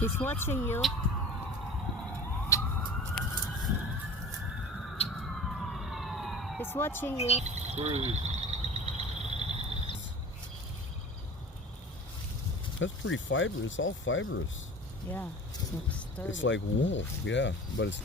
He's watching you. He's watching you. Where is he? That's pretty fibrous. It's all fibrous. Yeah. It's like wool, yeah, but it's